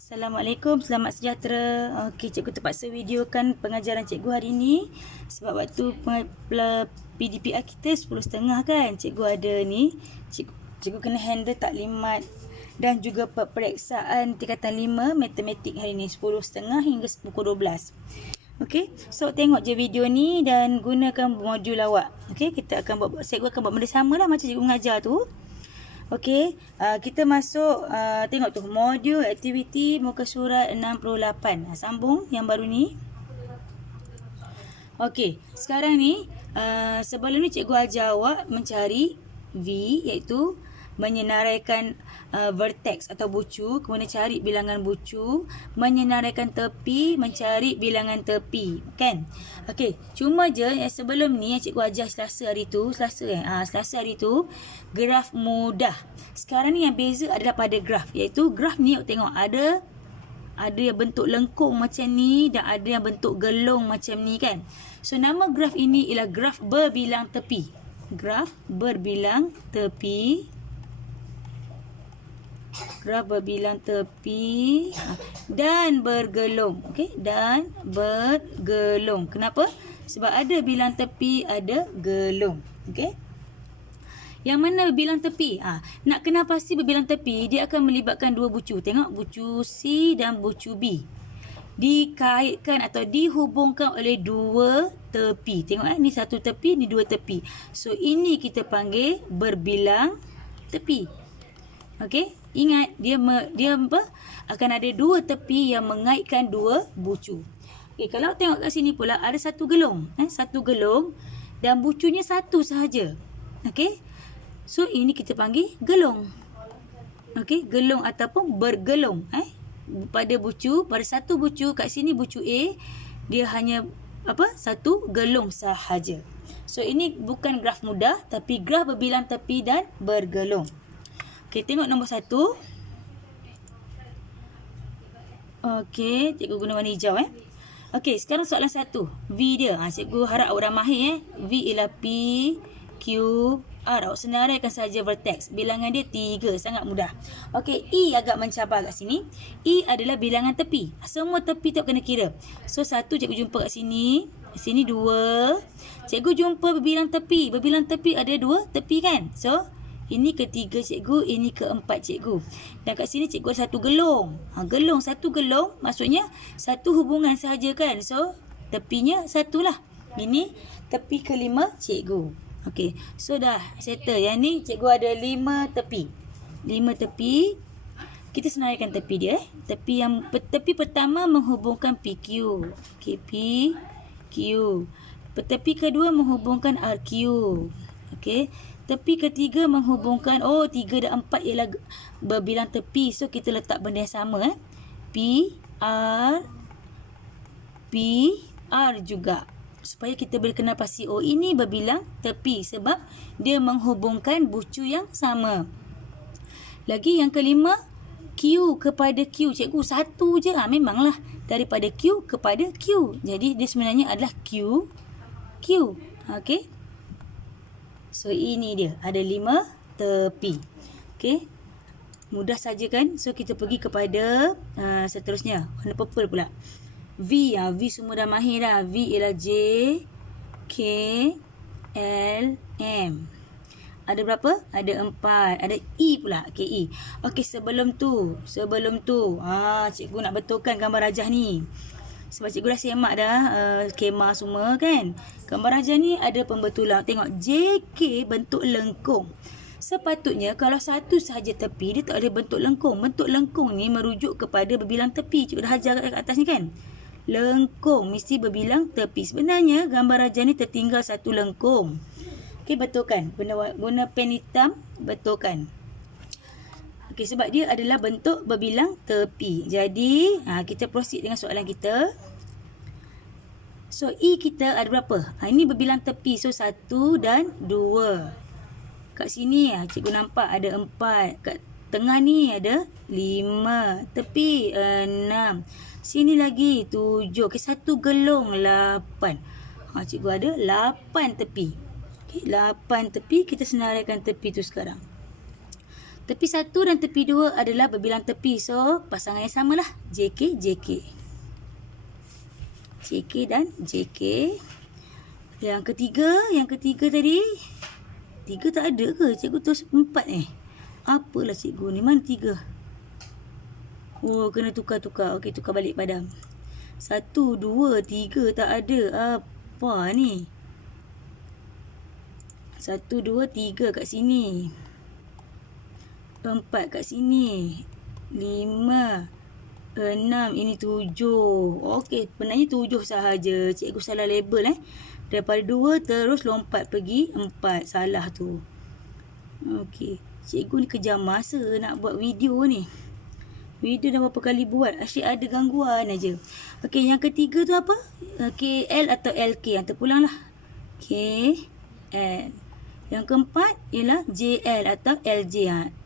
Assalamualaikum, selamat sejahtera. Okey, cikgu terpaksa videokan pengajaran cikgu hari ini sebab waktu PDPR kita 10.30 kan. Cikgu ada ni, cikgu kena handle taklimat dan juga peperiksaan tingkatan 5 matematik hari ni 10.30 hingga pukul 12. Okey, so tengok je video ni dan gunakan modul awak. Okey, cikgu akan buat benda sama lah macam cikgu mengajar tu. Okey, kita masuk tengok tu modul aktiviti muka surat 68. Sambung yang baru ni. Okey, sekarang ni sebelum ni cikgu ajar awak mencari V, iaitu menyenaraikan vertex atau bucu, kemudian cari bilangan bucu, menyenaraikan tepi, mencari bilangan tepi, kan? Okey, cuma je yang sebelum ni yang cikgu ajar Selasa hari tu, Selasa hari tu graf mudah. Sekarang ni yang beza adalah pada graf, iaitu graf ni tengok ada yang bentuk lengkung macam ni dan ada yang bentuk gelung macam ni, kan? So nama graf ini ialah graf berbilang tepi. Graf berbilang tepi. Graf berbilang tepi dan bergelung. Okey, dan bergelung. Kenapa? Sebab ada bilang tepi, ada gelung. Okey. Yang mana berbilang tepi? Nak kenal pasti berbilang tepi, dia akan melibatkan dua bucu. Tengok bucu C dan bucu B. Dikaitkan atau dihubungkan oleh dua tepi. Tengok ni satu tepi, ni dua tepi. So ini kita panggil berbilang tepi. Okey, ingat dia apa? Akan ada dua tepi yang mengaitkan dua bucu. Okey, kalau tengok kat sini pula ada satu gelung, satu gelung dan bucunya satu sahaja. Okey. So ini kita panggil gelung. Okey, gelung ataupun bergelung, pada satu bucu kat sini bucu A, dia hanya satu gelung sahaja. So ini bukan graf mudah tapi graf berbilang tepi dan bergelung. Okey, tengok nombor 1. Okey, cikgu guna warna hijau Okey, sekarang soalan 1. V dia. Cikgu harap awak dah mahir V ialah P, Q, R. Awak senaraikan saja vertex. Bilangan dia 3, sangat mudah. Okey, E agak mencabar kat sini. E adalah bilangan tepi. Semua tepi tak kena kira. So 1 cikgu jumpa kat sini. Sini 2. Cikgu jumpa berbilang tepi. Berbilang tepi ada 2 tepi, kan? So ini ketiga cikgu, ini keempat cikgu. Dan kat sini cikgu ada satu gelung. Satu gelung maksudnya satu hubungan sahaja, kan? So tepinya satulah. Ini tepi kelima cikgu. Okey, so dah settle. Yang ni cikgu ada 5 tepi. 5 tepi. Kita senaraikan tepi dia. Tepi pertama menghubungkan PQ. Okey, PQ. Tepi kedua menghubungkan RQ. Okey. Tepi ketiga menghubungkan 3 dan 4 ialah berbilang tepi. So kita letak benda yang sama P, R juga. Supaya kita boleh kenal pasti ini berbilang tepi sebab dia menghubungkan bucu yang sama. Lagi yang kelima, Q kepada Q. Cikgu satu je. Memanglah daripada Q kepada Q. Jadi dia sebenarnya adalah Q. Okey. So ini dia, ada 5 tepi. Okey. Mudah saja, kan? So kita pergi kepada seterusnya. Warna purple pula. V, V semua dah mahir dah. V ialah J, K, L, M. Ada berapa? Ada 4. Ada E pula. Okey, E. Okey, sebelum tu, cikgu nak betulkan gambar rajah ni. Sebab cikgu dah semak dah skema semua, kan? Gambar rajah ni ada pembetulan. Tengok, JK bentuk lengkung. Sepatutnya kalau satu sahaja tepi, dia tak boleh bentuk lengkung. Bentuk lengkung ni merujuk kepada berbilang tepi. Cikgu dah ajar kat atas ni, kan? Lengkung mesti berbilang tepi. Sebenarnya gambar rajah ni tertinggal satu lengkung. Okey, betulkan. Guna pen hitam, betulkan. Okey, sebab dia adalah bentuk berbilang tepi. Jadi, kita proceed dengan soalan kita. So, E kita ada berapa? Ini berbilang tepi. So, 1 dan 2. Kat sini, cikgu nampak ada 4. Kat tengah ni ada 5. Tepi 6. Sini lagi 7. Okey, satu gelung 8. Cikgu ada 8 tepi. Okey, 8 tepi. Kita senaraikan tepi tu sekarang. Tepi 1 dan tepi 2 adalah berbilang tepi. So, pasangan yang samalah. JK, JK. JK dan JK. Yang ketiga tadi. 3 tak ada ke? Cikgu terus 4 Apalah cikgu ni? Mana 3? Oh, kena tukar-tukar. Okey, tukar balik padam. 1, 2, 3 tak ada. Apa ni? 1, 2, 3 kat sini. 4 kat sini. 5, 6, ini 7. Okey, sebenarnya 7 sahaja. Cikgu salah label Daripada 2 terus lompat pergi 4. Salah tu. Okey, cikgu ni kejam masa nak buat video ni. Video dah berapa kali buat, asyik ada gangguan aja. Okey, yang ketiga tu apa? KL atau LK, yang terpulang lah. KL. Yang keempat ialah JL atau LJ.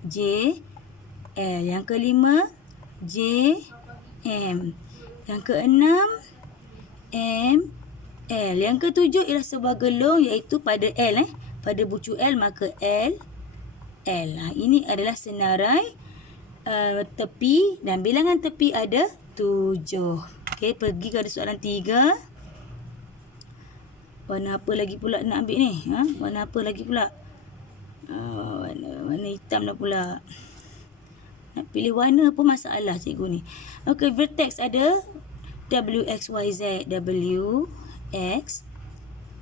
JL. Yang kelima JM. Yang keenam ML. Yang ketujuh ialah sebuah gelung, iaitu pada L. Pada bucu L maka L. Ini adalah senarai tepi, dan bilangan tepi ada 7. Okey, pergi kepada soalan 3. Warna apa lagi pula nak ambil ni? Warna apa lagi pula? Warna hitam dah pula. Nak pilih warna apa masalah cikgu ni? Okey, vertex ada W, X, Y, Z. W, X,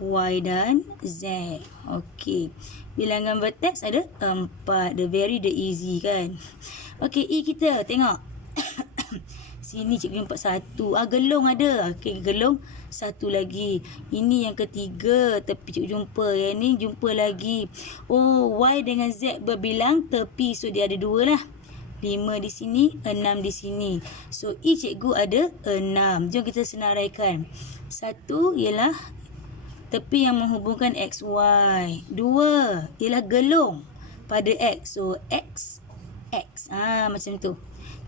Y dan Z. Okey. Bilangan vertex ada 4. The easy kan? Okey, E kita tengok. Sini cikgu nampak 1. Gelung ada. Okey, gelung 1 lagi. Ini yang ketiga. Tepi cikgu jumpa. Yang ni jumpa lagi. Oh, Y dengan Z berbilang tepi. So, dia ada 2 lah. 5 di sini, 6 di sini. So, E cikgu ada 6. Jom kita senaraikan. 1 ialah tepi yang menghubungkan X, Y. 2 ialah gelung pada X. So, X. Macam tu.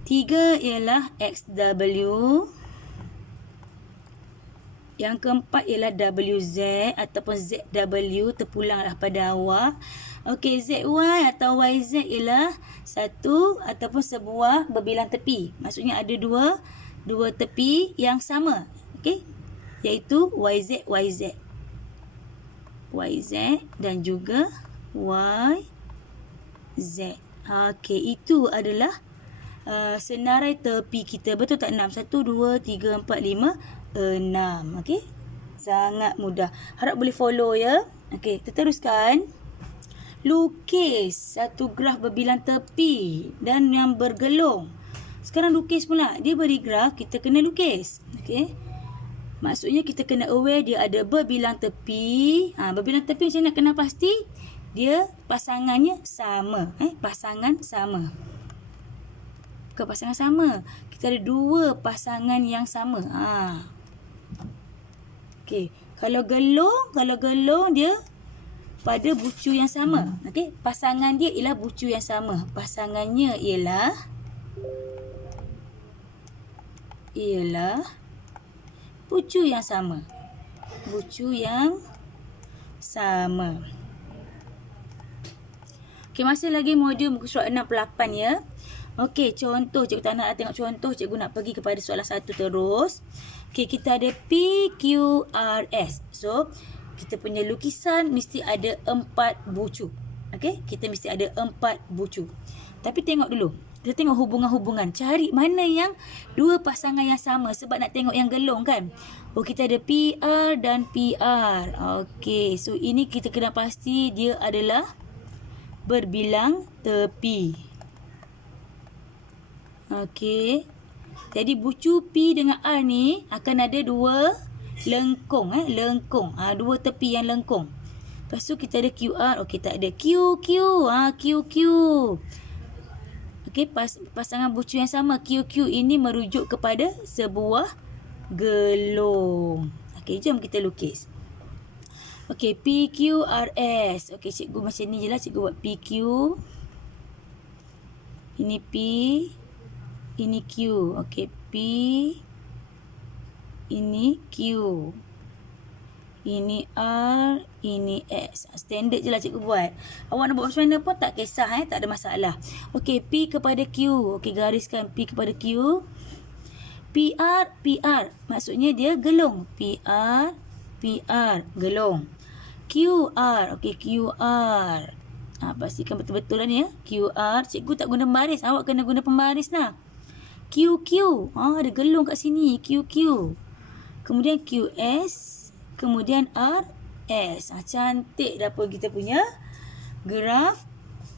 3 ialah XW. Yang keempat ialah WZ ataupun ZW, terpulanglah pada awak. Okey, ZY atau YZ ialah satu ataupun sebuah berbilang tepi. Maksudnya ada dua tepi yang sama. Okey, iaitu YZ dan juga YZ. Okey, itu adalah senarai tepi kita. Betul tak 6? 1, 2, 3, 4, 5, 6. Okey, sangat mudah. Harap boleh follow ya. Okey, kita teruskan. Lukis satu graf berbilang tepi dan yang bergelung. Sekarang lukis pula. Dia beri graf, kita kena lukis. Okey, maksudnya kita kena aware dia ada berbilang tepi. Berbilang tepi macam nak kena pasti dia pasangannya sama. Pasangan sama. Bukan pasangan sama. Kita ada dua pasangan yang sama. Okey, kalau gelung dia pada bucu yang sama. Okey, pasangan dia ialah bucu yang sama. Pasangannya ialah bucu yang sama. Bucu yang sama. Okey, masih lagi modul muka surat 68 ya. Okey, contoh. Cikgu tak nak tengok contoh. Cikgu nak pergi kepada soalan 1 terus. Okey, kita ada PQRS. So, kita punya lukisan mesti ada 4 bucu. Okey, kita mesti ada 4 bucu. Tapi tengok dulu. Kita tengok hubungan-hubungan. Cari mana yang dua pasangan yang sama. Sebab nak tengok yang gelung kan. Oh, kita ada PR dan PR. Okey, so ini kita kena pasti dia adalah berbilang tepi. Okey. Jadi bucu P dengan R ni akan ada dua lengkung. Lengkung. Dua tepi yang lengkung. Lepas tu kita ada QR. Okey, tak ada QQ. QQ. Okey, pasangan bucu yang sama QQ ini merujuk kepada sebuah gelung. Okey, jom kita lukis. Okey, PQRS. Okey, cikgu macam ni je lah. Cikgu buat PQ. Ini P. Ini Q. Okey, P. Ini Q. Ini R, ini X. Standard je lah cikgu buat. Awak nak buat macam mana pun tak kisah, tak ada masalah. Okey, P kepada Q. Okey, gariskan P kepada Q. PR, PR. Maksudnya dia gelung. PR, PR. Gelung. QR. Okey, QR. Pastikan betul-betul lah ni ya. QR. Cikgu tak guna pembaris. Awak kena guna pembaris lah. QQ. Ada gelung kat sini. QQ. Kemudian QS. Kemudian RS. Cantik dah pun kita punya graf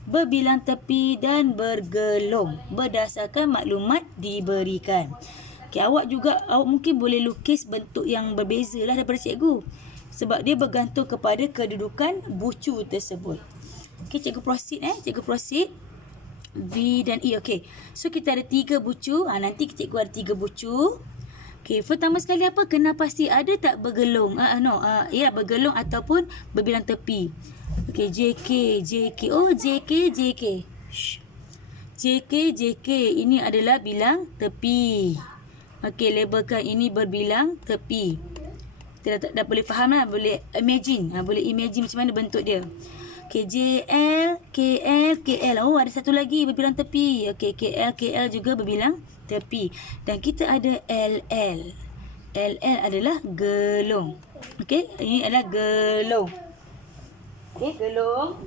berbilang tepi dan bergelung berdasarkan maklumat diberikan. Okay, awak mungkin boleh lukis bentuk yang berbeza lah daripada cikgu. Sebab dia bergantung kepada kedudukan bucu tersebut. Okay, cikgu proceed. Cikgu proceed. B dan E. Okay. So, kita ada 3 bucu. Nanti cikgu ada 3 bucu. Okay. Pertama sekali apa? Kena pasti ada tak bergelung? Ya, bergelung ataupun berbilang tepi. Okay. JK, JK. Oh, JK, JK. JK, JK. Ini adalah bilang tepi. Okay. Labelkan ini berbilang tepi. Kita dah boleh faham lah. Boleh imagine. Boleh imagine macam mana bentuk dia. Okay, JL, KL, KL. Oh, ada satu lagi berbilang tepi. Okay, KL, KL juga berbilang tepi. Dan kita ada LL. LL adalah gelung. Okay, ini adalah gelung. Okay, gelung.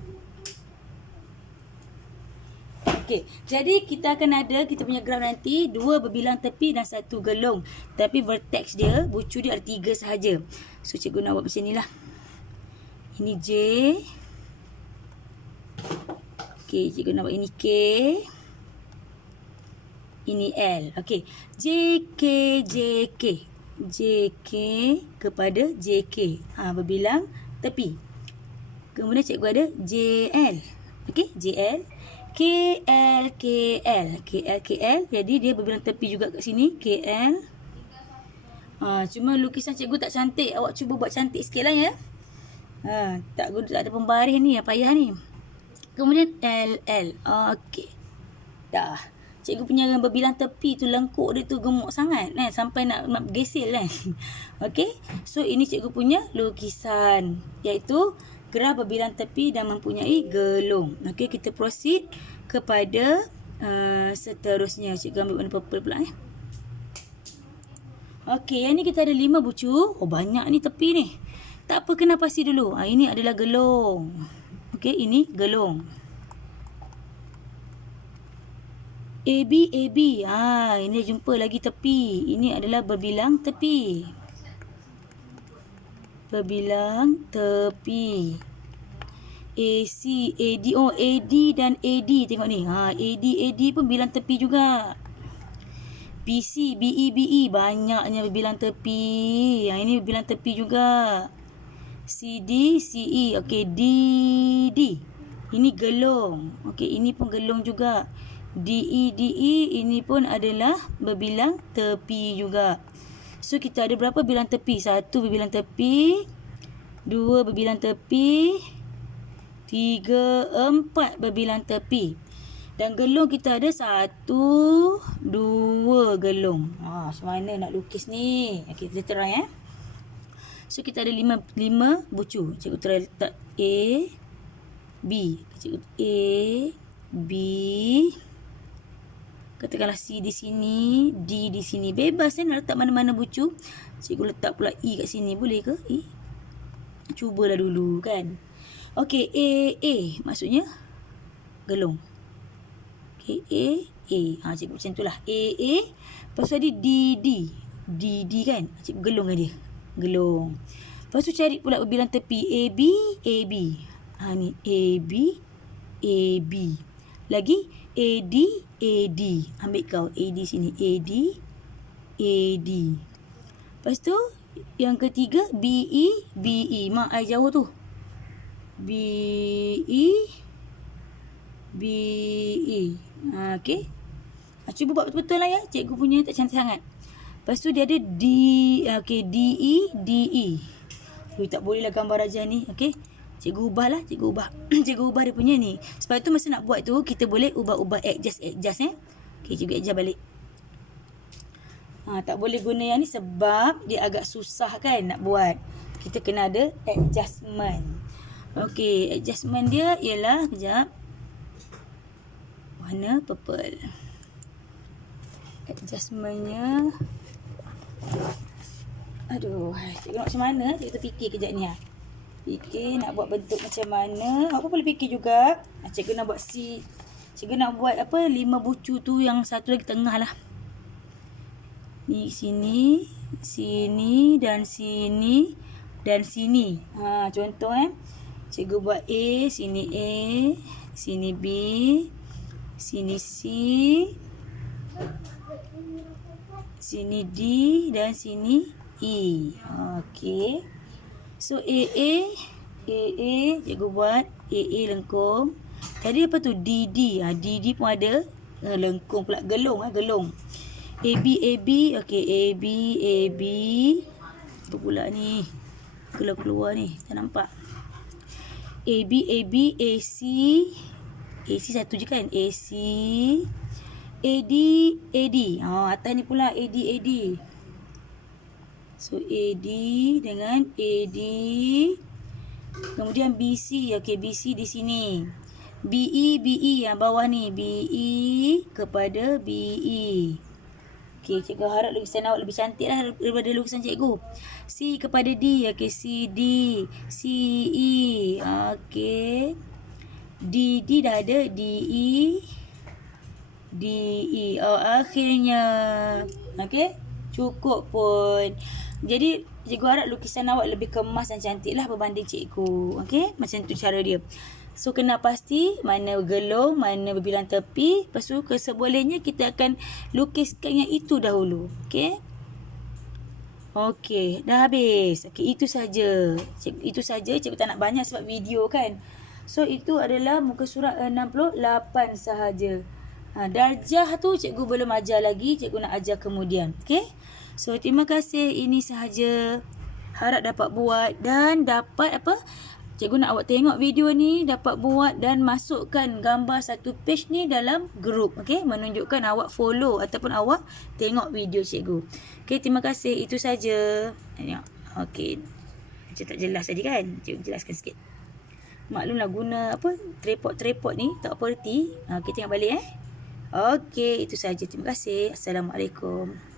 Okay, jadi kita akan ada, kita punya graf nanti, 2 berbilang tepi dan 1 gelung. Tapi vertex dia, bucu dia ada 3 sahaja. So, cikgu nak buat macam ni lah. Ini J. Okey, cikgu nak buat ini K. Ini L. Okey. JK, JK. JK kepada JK. Berbilang tepi. Kemudian cikgu ada JL. Okey, JL. KL, KL. KL, KL. Jadi dia berbilang tepi juga kat sini. KL. Cuma lukisan cikgu tak cantik. Awak cuba buat cantik sikit lah ya. Tak ada pembaris ni. Payah ni. Kemudian LL. Okey. Dah. Cikgu punya berbilang tepi tu lengkuk dia tu gemuk sangat. Sampai nak gesil kan. Okey. So ini cikgu punya lukisan. Iaitu graf berbilang tepi dan mempunyai gelung. Okey. Kita proceed kepada seterusnya. Cikgu ambil warna purple pula. Okey. Yang ni kita ada 5 bucu. Oh, banyak ni tepi ni. Tak apa, kena pasti dulu. Ini adalah gelung. Okey, ini gelung. AB, AB. Ini jumpa lagi tepi. Ini adalah berbilang tepi. Berbilang tepi. AC, AD. Oh, AD dan AD. Tengok ni. AD, AD pun bilang tepi juga. BC, BE, BE. Banyaknya berbilang tepi. Ini berbilang tepi juga. CD, CE. Okey, DD. Ini gelung. Okey, ini pun gelung juga. DE, DE. Ini pun adalah berbilang tepi juga. So, kita ada berapa bilang tepi? 1 berbilang tepi. 2 berbilang tepi. 3, 4 berbilang tepi. Dan gelung kita ada 1, 2 gelung. Macam mana nak lukis ni? Okey, kita try So, kita ada 5 bucu. Cikgu try letak A, B. Cikgu A, B. Katakanlah C di sini, D di sini. Bebas nak letak mana-mana bucu. Cikgu letak pula E kat sini. Boleh ke? E? Cubalah dulu kan. Okey, A, A. Maksudnya gelung. Okey, A. Cikgu macam itulah. A, A. Lepas tu ada D, D. D, D kan? Cikgu gelung dia. Gelung. Lepas tu cari pula berbilang tepi. AB, AB. Ni AB, AB. Lagi AD, AD. Ambil kau AD sini. AD, AD. Lepas tu yang ketiga BE, BE. Mak ai jauh tu. BE, BE. Okey. Cuba buat betul-betul lah ya. Cikgu punya tak cantik sangat. Lepas tu dia ada D. Okey, DE, DE. Tak boleh lah gambar rajah ni. Okey. Cikgu ubah lah. Cikgu ubah. Cikgu ubah dia punya ni. Sebab tu masa nak buat tu, kita boleh ubah-ubah. Adjust. Okey, cikgu adjust balik. Tak boleh guna yang ni sebab dia agak susah kan nak buat. kita kena ada adjustment. Okey, adjustment dia ialah, kejap, warna purple. Adjustmentnya, aduh, cikgu nak macam mana? Cikgu terfikir kejap ni. Fikir nak buat bentuk macam mana. Apa boleh fikir juga. Cikgu nak buat cikgu nak buat apa, 5 bucu tu, yang satu lagi tengah lah. Ni sini, sini dan sini dan sini. Contoh cikgu buat A, sini B, sini C, sini D dan sini E. Okey. So AA cikgu buat AA lengkung. Tadi apa tu? DD. DD pun ada lengkung pula, gelung. AB. Okey, AB. Apa pula ni? Keluar ni. Tak nampak. AB, AC. AC satu je kan? AC. AD. Atas ni pula AD. So AD dengan AD. Kemudian BC. Okey, BC di sini. BE yang bawah ni. BE kepada BE. Okey, cikgu harap lukisan awak lebih cantik lah daripada lukisan cikgu. C kepada D. Okey, CD. CE. Okey. DD dah ada. DE. Akhirnya. Okey. Cukup pun. Jadi, cikgu harap lukisan awak lebih kemas dan cantik lah berbanding cikgu. Okey? Macam tu cara dia. So, kena pasti mana gelung, mana berbilang tepi. Lepas tu, kesebolehnya kita akan lukiskan yang itu dahulu. Okey? Okey, dah habis. Okey, itu saja. Itu saja. Cikgu tak nak banyak sebab video kan. So, itu adalah muka surat 68 sahaja. Darjah tu cikgu belum ajar lagi. Cikgu nak ajar kemudian. Okey? So, terima kasih. Ini sahaja. Harap dapat buat dan dapat apa? Cikgu nak awak tengok video ni, dapat buat dan masukkan gambar satu page ni dalam grup. Okey? Menunjukkan awak follow ataupun awak tengok video cikgu. Okey, terima kasih. Itu saja. Okey. Macam tak jelas tadi kan? Cikgu jelaskan sikit. Maklumlah guna apa? Tripod ni tak apa erti. Okey, tengok balik Okey, itu saja. Terima kasih. Assalamualaikum.